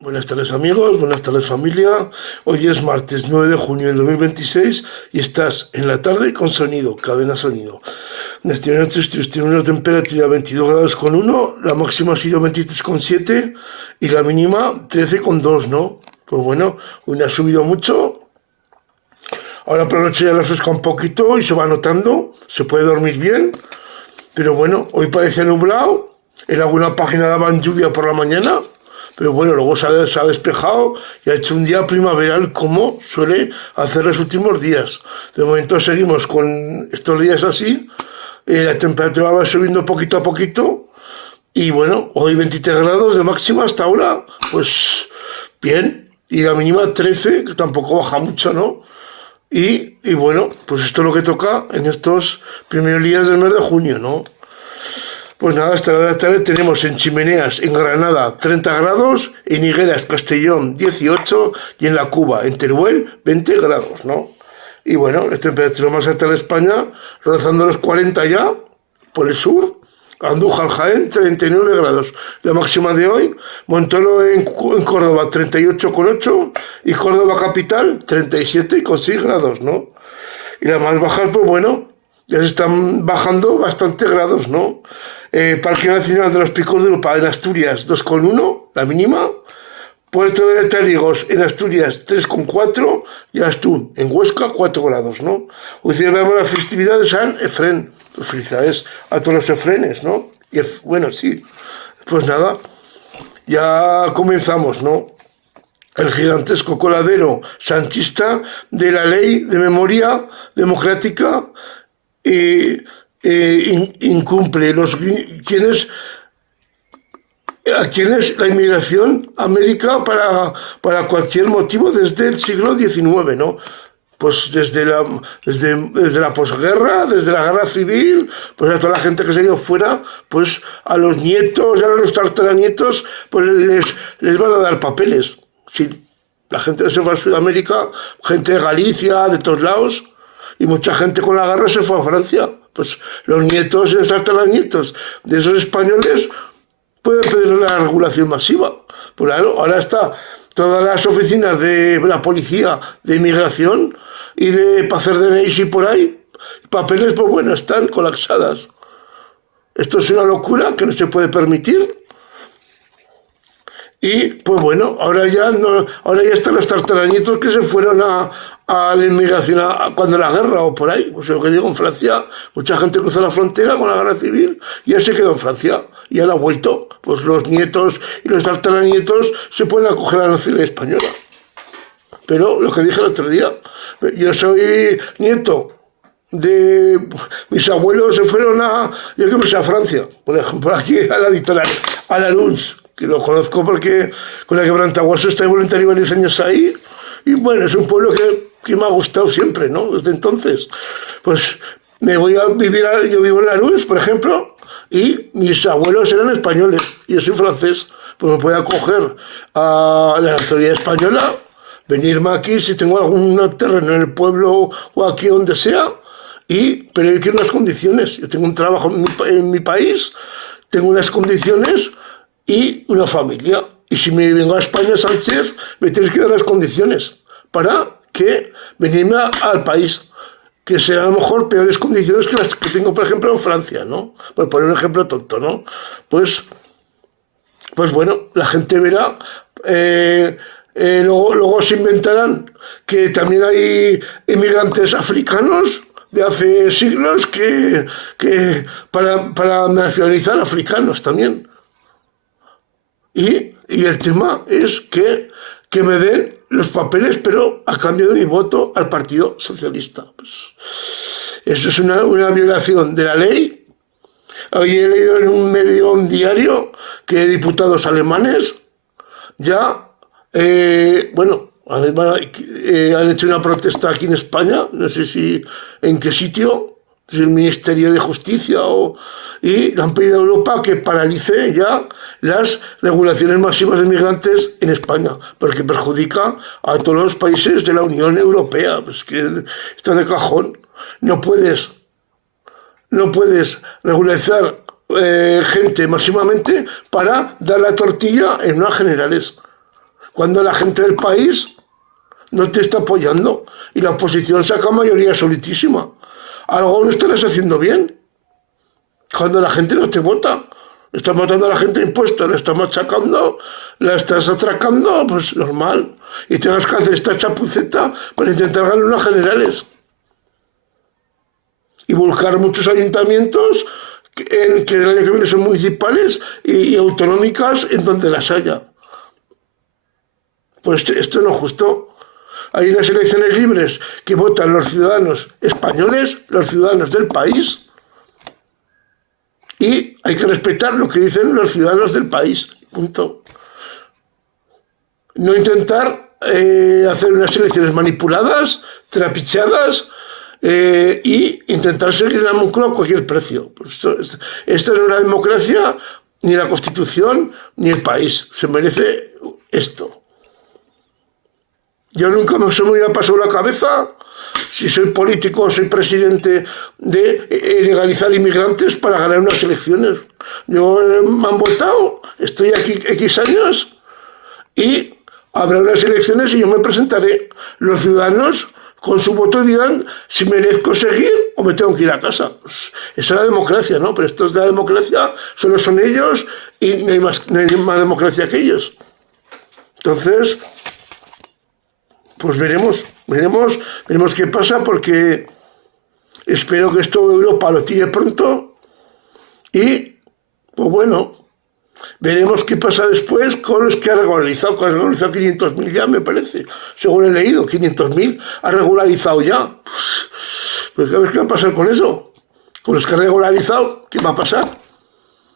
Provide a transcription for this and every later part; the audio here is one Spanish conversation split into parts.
Buenas tardes amigos, buenas tardes familia. Hoy es martes 9 de junio del 2026 y estás en la tarde con sonido, cadena sonido. Tiene una temperatura 22 grados con 1, la máxima ha sido 23,7 y la mínima 13,2, ¿no? Pues bueno, hoy no ha subido mucho. Ahora por la noche ya la refresca un poquito y se va notando, se puede dormir bien. Pero bueno, hoy parecía nublado, en alguna página daban lluvia por la mañana. Pero bueno, luego se ha despejado y ha hecho un día primaveral como suele hacer los últimos días. De momento seguimos con estos días así. La temperatura va subiendo poquito a poquito. Y bueno, hoy 23 grados de máxima hasta ahora. Pues bien. Y la mínima 13, que tampoco baja mucho, ¿no? Y bueno, pues esto es lo que toca en estos primeros días del mes de junio, ¿no? Pues nada, hasta la tarde tenemos en Chimeneas, en Granada, 30 grados, en Higueras, Castellón, 18 y en la Cuba, en Teruel, 20 grados, ¿no? Y bueno, la temperatura más alta de España, rozando los 40 ya, por el sur, Andújar, Jaén, 39 grados. La máxima de hoy, Montoro en Córdoba, 38,8 y Córdoba capital, 37,6 grados, ¿no? Y las más bajas, pues bueno, ya se están bajando bastantes grados, ¿no? Parque Nacional de los Picos de Europa en Asturias 2,1, la mínima. Puerto de Letárigos en Asturias 3,4 y Astún en Huesca 4 grados, ¿no? Hoy celebramos la festividad de San Efrén. Pues felicidades a todos los Efrenes, ¿no? Y bueno, sí, pues nada, ya comenzamos, ¿no? El gigantesco coladero sanchista de la ley de memoria democrática incumple a quienes la inmigración a América para cualquier motivo desde el siglo XIX, ¿no? Pues desde la posguerra, desde la guerra civil, pues a toda la gente que se ha ido fuera, pues a los nietos, a los tataranietos, pues les van a dar papeles. Si la gente que se fue a Sudamérica, gente de Galicia, de todos lados, y mucha gente con la guerra se fue a Francia. Pues los nietos y los tataranietos de esos españoles pueden pedir la regulación masiva. Pues claro, ahora está todas las oficinas de la policía de inmigración y para hacer DNIs y por ahí, papeles, pues bueno, están colapsadas. Esto es una locura que no se puede permitir. Y pues bueno, ahora ya están los tartarañitos que se fueron a la inmigración cuando la guerra o por ahí. Pues lo que digo, en Francia, mucha gente cruzó la frontera con la guerra civil y ya se quedó en Francia y ahora ha vuelto. Pues los nietos y los tartaranietos se pueden acoger a la nacionalidad española. Pero lo que dije el otro día, yo soy nieto de mis abuelos, se fueron yo que me sé, a Francia, por ejemplo, aquí a la editorial, a la Luns, que lo conozco porque con la Quebrantahueso estoy voluntario varios años ahí, y bueno, es un pueblo que me ha gustado siempre, ¿no? Desde entonces, pues me voy a vivir, yo vivo en la Luns, por ejemplo, y mis abuelos eran españoles, y yo soy francés, pues me puedo acoger a la nacionalidad española, venirme aquí si tengo algún terreno en el pueblo o aquí donde sea, pero hay que unas condiciones. Yo tengo un trabajo en mi país, tengo unas condiciones y una familia. Y si me vengo a España, Sánchez, me tienes que dar las condiciones para que venirme al país, que serán a lo mejor peores condiciones que las que tengo, por ejemplo, en Francia, ¿no? Por poner un ejemplo tonto, ¿no? Pues bueno, la gente verá. Luego se inventarán que también hay inmigrantes africanos de hace siglos que para nacionalizar africanos también. Y el tema es que me den los papeles, pero a cambio de mi voto al Partido Socialista. Pues, eso es una violación de la ley. Hoy he leído en un diario que diputados alemanes ya, han hecho una protesta aquí en España, no sé si en qué sitio, si el Ministerio de Justicia y le han pedido a Europa que paralice ya las regulaciones masivas de migrantes en España, porque perjudica a todos los países de la Unión Europea. Pues que está de cajón. No puedes regularizar gente masivamente para dar la tortilla en unas generales. cuando la gente del país no te está apoyando y la oposición saca mayoría absolutísima. Algo no estás haciendo bien. Cuando la gente no te vota, estás matando a la gente de impuestos, la estás machacando, la estás atracando, pues normal. Y tengas que hacer esta chapuceta para intentar ganar unas generales. Y buscar muchos ayuntamientos que el año que viene son municipales y autonómicas en donde las haya. Pues esto no es justo. Hay unas elecciones libres que votan los ciudadanos españoles, los ciudadanos del país, y hay que respetar lo que dicen los ciudadanos del país. Punto. No intentar hacer unas elecciones manipuladas, trapichadas, y intentar seguir la Moncloa a cualquier precio. Pues esto no es una democracia, ni la Constitución, ni el país. Se merece esto. Yo nunca se me había pasado la cabeza, si soy político o soy presidente, de legalizar inmigrantes para ganar unas elecciones. Me han votado, estoy aquí X años y habrá unas elecciones y yo me presentaré. Los ciudadanos con su voto dirán si merezco seguir o me tengo que ir a casa. Pues esa es la democracia, ¿no? Pero esto es de la democracia, solo son ellos y no hay más democracia que ellos. Entonces, pues veremos qué pasa, porque espero que esto de Europa lo tire pronto y, pues bueno, veremos qué pasa después con los que ha regularizado, 500.000 ya, me parece, según he leído, 500.000 ha regularizado ya. Pues a ver qué va a pasar con eso, con los que ha regularizado, ¿qué va a pasar?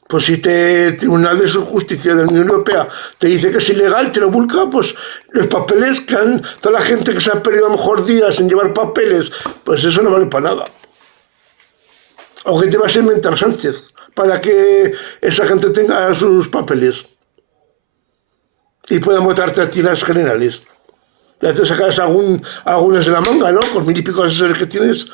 Pues si el Tribunal de Justicia de la Unión Europea te dice que es ilegal, te lo vulca, pues los papeles que toda la gente que se ha perdido a lo mejor días en llevar papeles, pues eso no vale para nada. O que te vas a inventar Sánchez para que esa gente tenga sus papeles y puedan votarte a ti las generales. Ya te sacarás algunas de la manga, ¿no? Con 1000 y pico asesores que tienes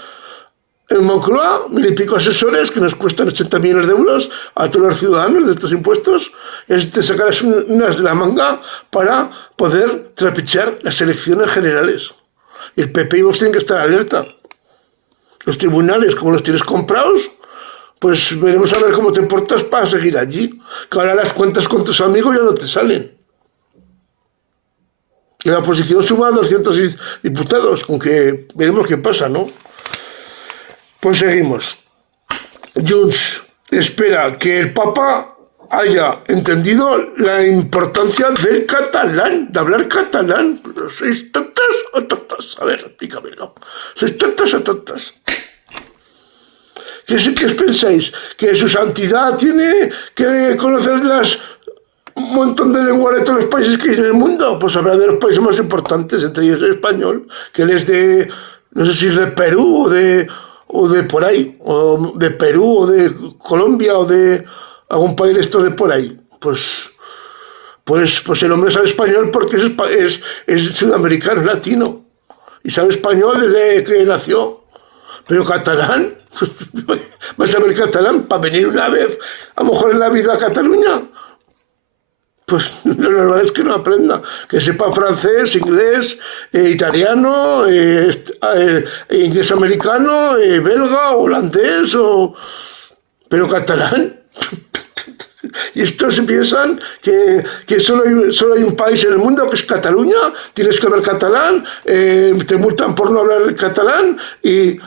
en Moncloa, 1000 y pico asesores que nos cuestan 80 millones de euros a todos los ciudadanos de estos impuestos. Te sacarás unas de la manga para poder trapichear las elecciones generales. Y el PP y vos tienen que estar alerta. Los tribunales, como los tienes comprados, pues veremos a ver cómo te portas para seguir allí. Que ahora las cuentas con tus amigos ya no te salen. Y la oposición suma 200 diputados, aunque veremos qué pasa, ¿no? Pues seguimos. Junts espera que el Papa haya entendido la importancia del catalán, de hablar catalán. ¿Sois tontas o tontas? A ver, explícamelo. ¿Sois tontas o tontas? ¿Qué pensáis? ¿Que su santidad tiene que conocer un montón de lenguas de todos los países que hay en el mundo? Pues habrá de los países más importantes, entre ellos el español, que él es de, no sé si es de Perú o de por ahí, o de Perú, o de Colombia, o de algún país de estos de por ahí. Pues el hombre sabe español porque es sudamericano, es latino, y sabe español desde que nació. Pero catalán, ¿vas a saber catalán para venir una vez, a lo mejor en la vida a Cataluña? Pues lo normal es que no aprenda, que sepa francés, inglés, italiano, inglés americano, belga, holandés, pero catalán. Y estos se piensan que solo hay un país en el mundo que es Cataluña, tienes que hablar catalán, te multan por no hablar catalán y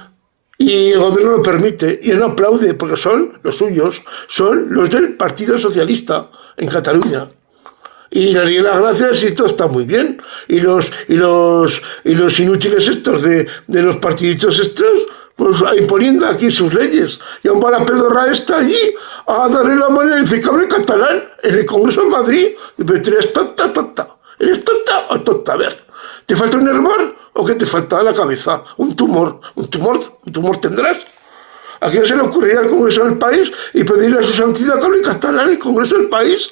el gobierno lo permite y él no aplaude porque son los suyos, son los del Partido Socialista en Cataluña. Y le haría las gracias y todo está muy bien. Y los inútiles estos de los partiditos estos, pues imponiendo aquí sus leyes. Y aún va la pedorra esta allí a darle la mano y dice que hable catalán en el Congreso de Madrid. Y me dice, ¿eres tonta? ¿Eres tonta o tonta? A ver, ¿te falta un hervor o qué te falta la cabeza? ¿Un tumor tendrás? ¿A quién se le ocurriría al Congreso del país y pedirle a su santidad que hable catalán en el Congreso del país?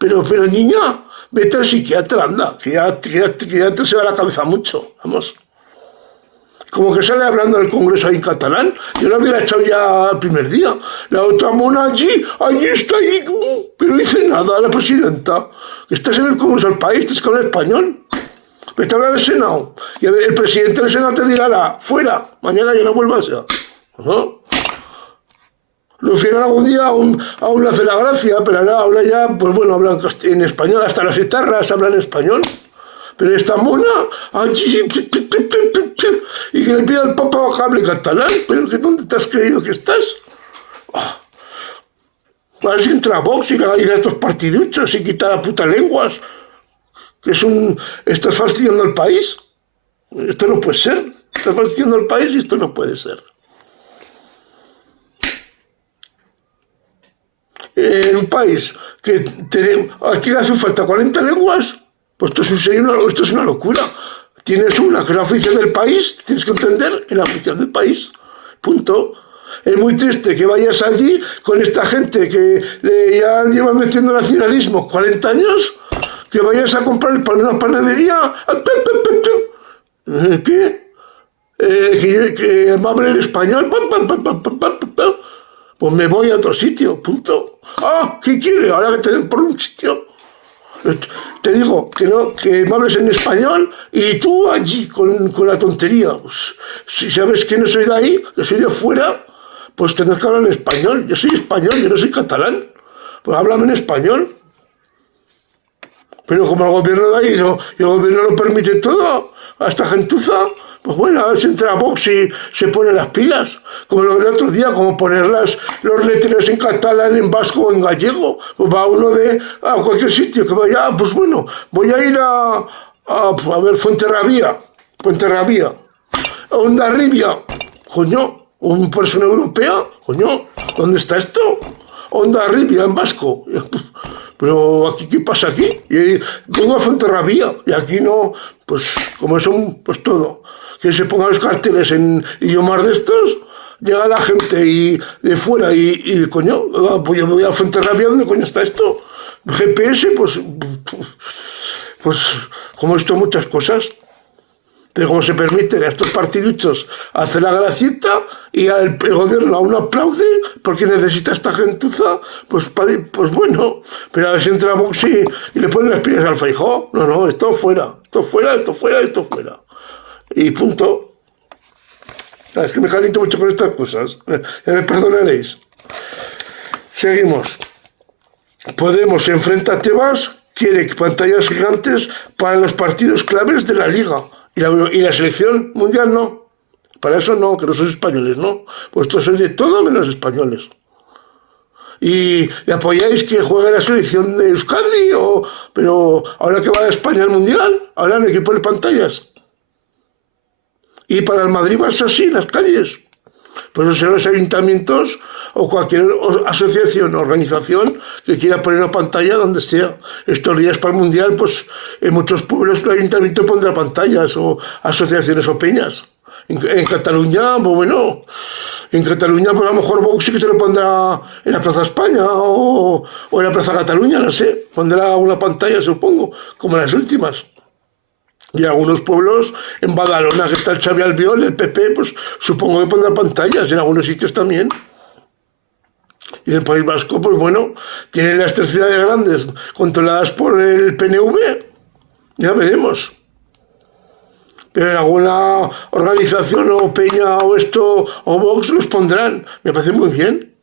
Pero niña, vete al psiquiatra, anda, que ya te se va la cabeza mucho, vamos. Como que sale hablando del Congreso ahí en catalán, yo lo hubiera echado ya el primer día. La otra mona allí está ahí, pero no dice nada la presidenta. Que estás en el Congreso del país, tienes que hablar español. Vete a hablar al Senado. Y el presidente del Senado te dirá, fuera, mañana ya no vuelvas ya. ¿No? Lo hicieron algún día, aún le hace la gracia, pero ahora ya, pues bueno, hablan en español, hasta las guitarras hablan español. Pero esta mona, y que le pida al Papa hable catalán, pero que ¿dónde te has creído que estás? A ver si entra a Vox y legaliza estos partiduchos y quita las putas lenguas. Que estás fastidiando al país. Esto no puede ser. Estás fastidiando al país y esto no puede ser. En un país que aquí hace falta 40 lenguas, pues esto es una locura. Tienes una que es la oficial del país, tienes que entender en la oficial del país. Punto. Es muy triste que vayas allí con esta gente que ya lleva metiendo nacionalismo 40 años, que vayas a comprar el pan en una panadería. ¿Qué? Que va a hablar en español. Pues me voy a otro sitio, punto. ¿Qué quiere? Ahora que te den por un sitio. Te digo que no, que me hables en español y tú allí con la tontería. Pues, si sabes que no soy de ahí, que soy de fuera, pues tendrás que hablar en español. Yo soy español, yo no soy catalán. Pues háblame en español. Pero como el gobierno de ahí y el gobierno lo permite todo, a esta gentuza, pues bueno, a ver si entra a Vox y se pone las pilas. Como lo del otro día, como poner los letreros en catalán, en vasco o en gallego. Pues va uno a cualquier sitio que vaya, pues bueno, voy a ir a ver Fuenterrabía, Hondarribia, coño, una persona europea, coño, ¿dónde está esto? Hondarribia en vasco. Pero aquí, ¿qué pasa aquí? Y vengo a Fuenterrabía y aquí no, pues como son, pues todo. Que se pongan los carteles en idiomas de estos, llega la gente de fuera y coño, pues yo me voy a Fuenterrabía, ¿dónde coño está esto? GPS, pues como esto muchas cosas. Pero como se permiten a estos partiduchos hacer la gracieta y el gobierno aún aplaude porque necesita esta gentuza, pues bueno, pero a ver si entra Vox y le ponen las pilas al Feijóo. No, esto fuera. Y punto. Es que me caliento mucho con estas cosas. Ya me perdonaréis. Seguimos. Podemos enfrenta a Tebas, quiere pantallas gigantes para los partidos claves de la Liga. Y la selección mundial no. Para eso no, que no sois españoles, ¿no? Vosotros sois de todo menos españoles. Y apoyáis que juegue la selección de Euskadi, pero ahora que va a España al mundial, ahora no hay que poner pantallas. Y para el Madrid vas así, en las calles. Pues eso serán los ayuntamientos o cualquier asociación o organización que quiera poner una pantalla donde sea. Estos días para el mundial, pues en muchos pueblos el ayuntamiento pondrá pantallas o asociaciones o peñas. En Cataluña, pues bueno, en Cataluña pues a lo mejor Vox sí que te lo pondrá en la Plaza España o en la Plaza Cataluña, no sé. Pondrá una pantalla, supongo, como las últimas. Y en algunos pueblos, en Badalona, que está el Xavi Albiol, el PP, pues supongo que pondrá pantallas, en algunos sitios también. Y en el País Vasco, pues bueno, tienen las 3 ciudades grandes controladas por el PNV, ya veremos. Pero en alguna organización o peña o esto, o Vox los pondrán, me parece muy bien.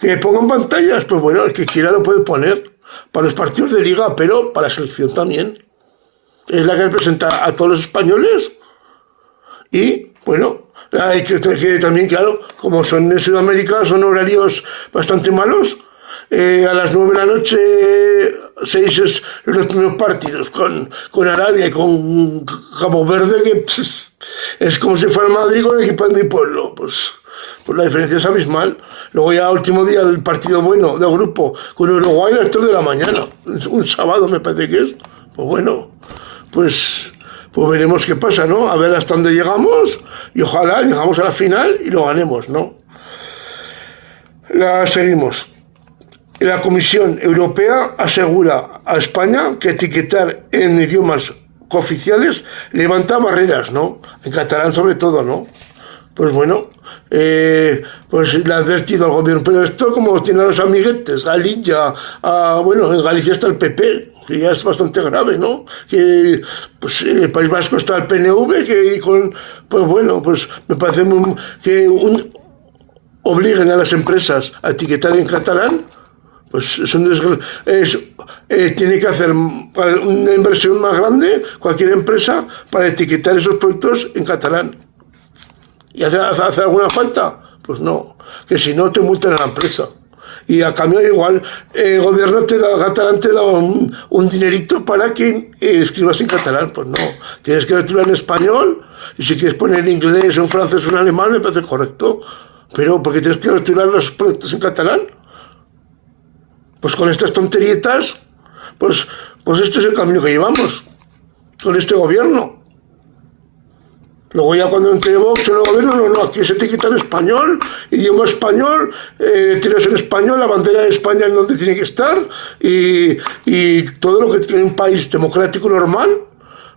Que pongan pantallas, pues bueno, el que quiera lo puede poner, para los partidos de liga, pero para la selección también. Es la que representa a todos los españoles y, bueno, hay que también, claro, como son en Sudamérica, son horarios bastante malos. A las 9 de la noche, 6 es los primeros partidos con Arabia y con Cabo Verde, que es como si fuera Madrid con el equipo de mi pueblo. Pues la diferencia es abismal. Luego ya último día el partido bueno del grupo con Uruguay a las 3 de la mañana, un sábado me parece que es. Pues bueno, pues veremos qué pasa, ¿no? A ver hasta dónde llegamos y ojalá llegamos a la final y lo ganemos, ¿no? Seguimos. La Comisión Europea asegura a España que etiquetar en idiomas cooficiales levanta barreras, ¿no? En catalán sobre todo, ¿no? Pues bueno, pues le ha advertido al gobierno, pero esto como tiene a los amiguetes, a Lilla, bueno, en Galicia está el PP, que ya es bastante grave, ¿no? Que pues en el País Vasco está el PNV, que pues bueno, pues me parece que obliguen a las empresas a etiquetar en catalán, pues tiene que hacer una inversión más grande cualquier empresa para etiquetar esos productos en catalán. ¿Y hace alguna falta? Pues no, que si no te multan a la empresa. Y a cambio igual el gobierno catalán te da un dinerito para que escribas en catalán. Pues no, tienes que escribir en español, y si quieres poner en inglés, en francés o en alemán me parece correcto, pero porque tienes que retirar los productos en catalán. Pues con estas tonterietas, pues este es el camino que llevamos con este gobierno. Luego ya cuando entre Vox en el gobierno, no, aquí se etiqueta en español, idioma español, tiras en español, la bandera de España en donde tiene que estar, y todo lo que tiene un país democrático normal,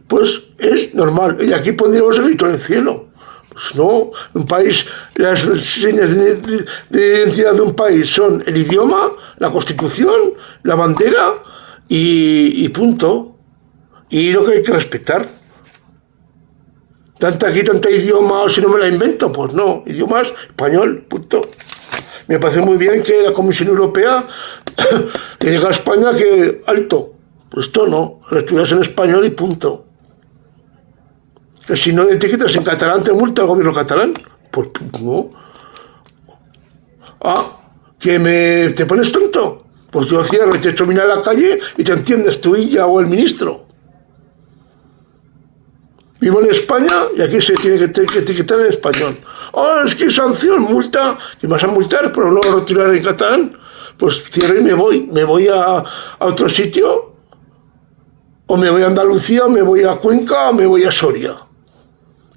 pues es normal. Y aquí pondríamos el grito en el cielo. Pues no, un país, las señas de identidad de un país son el idioma, la constitución, la bandera y punto. Y lo que hay que respetar. Tanta idioma, o si no me la invento, pues no, idiomas, español, punto. Me parece muy bien que la Comisión Europea le diga a España que alto, pues esto no, lo estudias en español y punto. Que si no etiquetas en catalán te multa el gobierno catalán, pues no. Que te pones tonto, pues yo cierro y te echo mirar a la calle y te entiendes tú y ya o el ministro. Vivo en España y aquí se tiene que etiquetar en español. Es que sanción, multa, que me vas a multar por no retirar en catalán. Pues cierro y me voy a otro sitio, o me voy a Andalucía, o me voy a Cuenca, o me voy a Soria.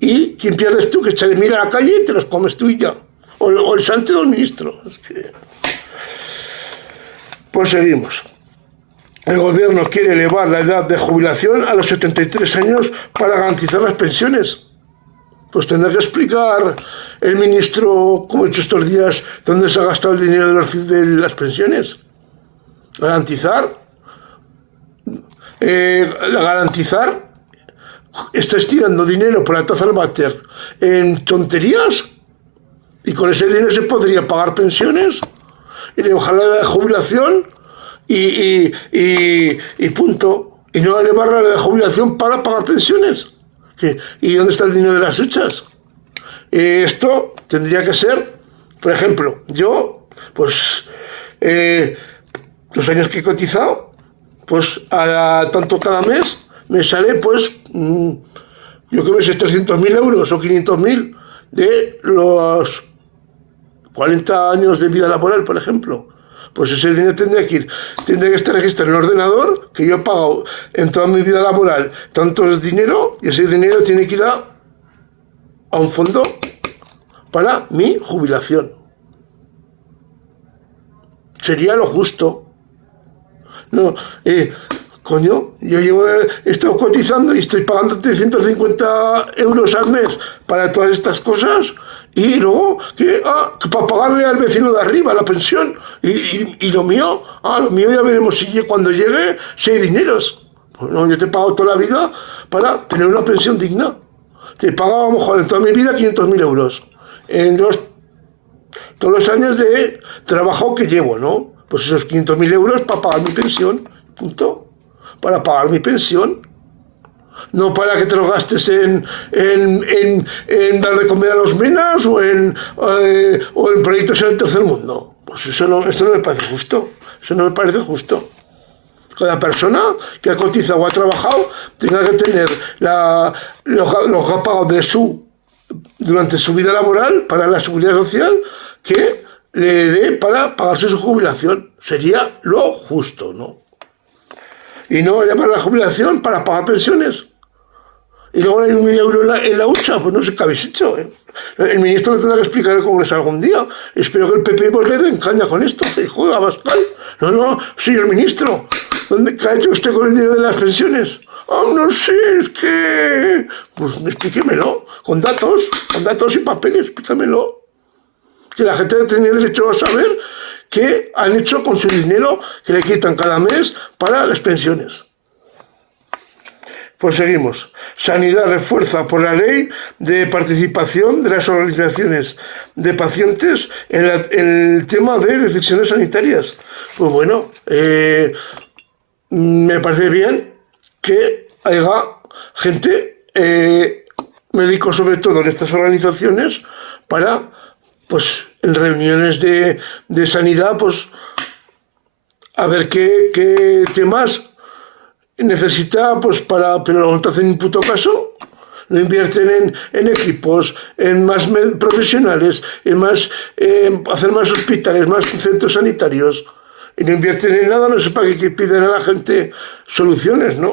¿Y quién pierdes tú? Que echale mira a la calle y te los comes tú y ya. O el santo del ministro. Pues seguimos. El gobierno quiere elevar la edad de jubilación a los 73 años para garantizar las pensiones. Pues tendrá que explicar el ministro, como he dicho estos días, dónde se ha gastado el dinero de las pensiones. Garantizar. Estás tirando dinero por la tasa del váter en tonterías, y con ese dinero se podría pagar pensiones y bajar la edad de jubilación y punto, y no elevar la edad de jubilación para pagar pensiones. ¿Y dónde está el dinero de las huchas? Esto tendría que ser, por ejemplo, yo, pues los años que he cotizado, pues tanto cada mes me sale, pues, yo creo que es 300.000 euros o 500.000 de los 40 años de vida laboral, por ejemplo. Pues ese dinero tendría que estar registrado en el ordenador, que yo he pagado en toda mi vida laboral tanto dinero, y ese dinero tiene que ir a un fondo para mi jubilación. Sería lo justo. No, coño, he estado cotizando y estoy pagando 350 euros al mes para todas estas cosas, y luego que para pagarle al vecino de arriba la pensión, y lo mío ya veremos si cuando llegue si hay dineros. Bueno, yo te he pagado toda la vida para tener una pensión digna. Te he pagado a lo mejor en toda mi vida 500.000 euros en todos los años de trabajo que llevo, ¿no? Pues esos 500.000 euros para pagar mi pensión, punto. Para pagar mi pensión, no para que te lo gastes en dar de comer a los menas o en proyectos en el tercer mundo. Pues esto no me parece justo. Eso no me parece justo. Cada persona que ha cotizado o ha trabajado tenga que tener lo que ha pagado durante su vida laboral para la seguridad social, que le dé para pagarse su jubilación. Sería lo justo, ¿no? Y no elevar la jubilación para pagar pensiones. Y luego hay 1.000 euros en la hucha, pues no sé qué habéis hecho. El ministro lo tendrá que explicar al Congreso algún día. Espero que el PP pues, le den caña con esto. Joder, Abascal. No, señor ministro, ¿qué ha hecho usted con el dinero de las pensiones? No sé, es que... Pues explíquemelo, con datos y papeles, explíquemelo. Que la gente tiene derecho a saber qué han hecho con su dinero que le quitan cada mes para las pensiones. Pues seguimos. Sanidad refuerza por la ley de participación de las organizaciones de pacientes en el tema de decisiones sanitarias. Pues bueno, me parece bien que haya gente, médicos sobre todo en estas organizaciones, para, pues, en reuniones de sanidad, pues, a ver qué temas necesita, pues, pero no te hacen ni puto caso. No invierten en equipos, en más profesionales, en hacer más hospitales, más centros sanitarios. Y no invierten en nada, no sé para qué piden a la gente soluciones, ¿no?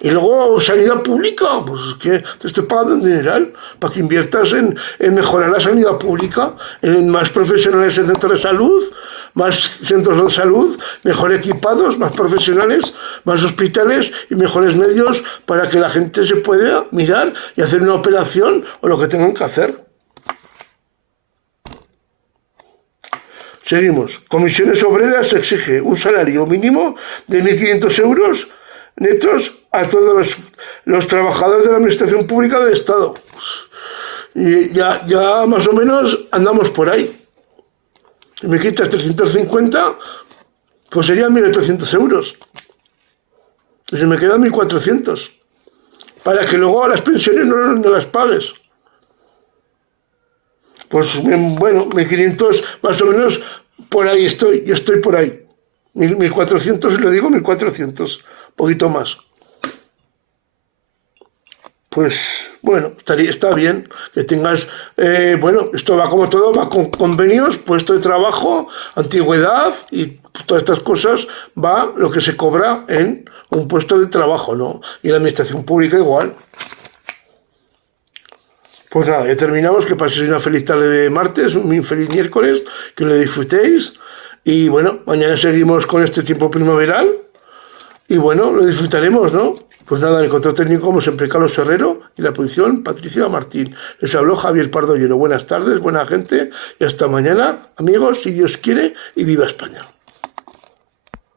Y luego sanidad pública, pues que te estoy pagando un dineral para que inviertas en mejorar la sanidad pública, en más profesionales en centros de salud, más centros de salud, mejor equipados, más profesionales, más hospitales y mejores medios para que la gente se pueda mirar y hacer una operación o lo que tengan que hacer. Seguimos. Comisiones Obreras exige un salario mínimo de 1.500 euros netos a todos los trabajadores de la Administración Pública del Estado. Y ya más o menos andamos por ahí. Si me quitas 350, pues serían 1.800 euros. Y se me quedan 1.400. Para que luego las pensiones no las pagues. Pues bueno, 1.500 más o menos por ahí estoy, yo estoy por ahí. 1.400, le digo 1.400, poquito más. Pues bueno, está bien que tengas, bueno, esto va como todo, va con convenios, puesto de trabajo, antigüedad y todas estas cosas, va lo que se cobra en un puesto de trabajo, ¿no? Y la administración pública igual. Pues nada, ya terminamos, que paséis una feliz tarde de martes, un feliz miércoles, que lo disfrutéis y bueno, mañana seguimos con este tiempo primaveral y bueno, lo disfrutaremos, ¿no? Pues nada, el control técnico como siempre Carlos Herrero y la producción Patricia Martín. Les habló Javier Pardo Llero. Buenas tardes, buena gente y hasta mañana, amigos, si Dios quiere y viva España.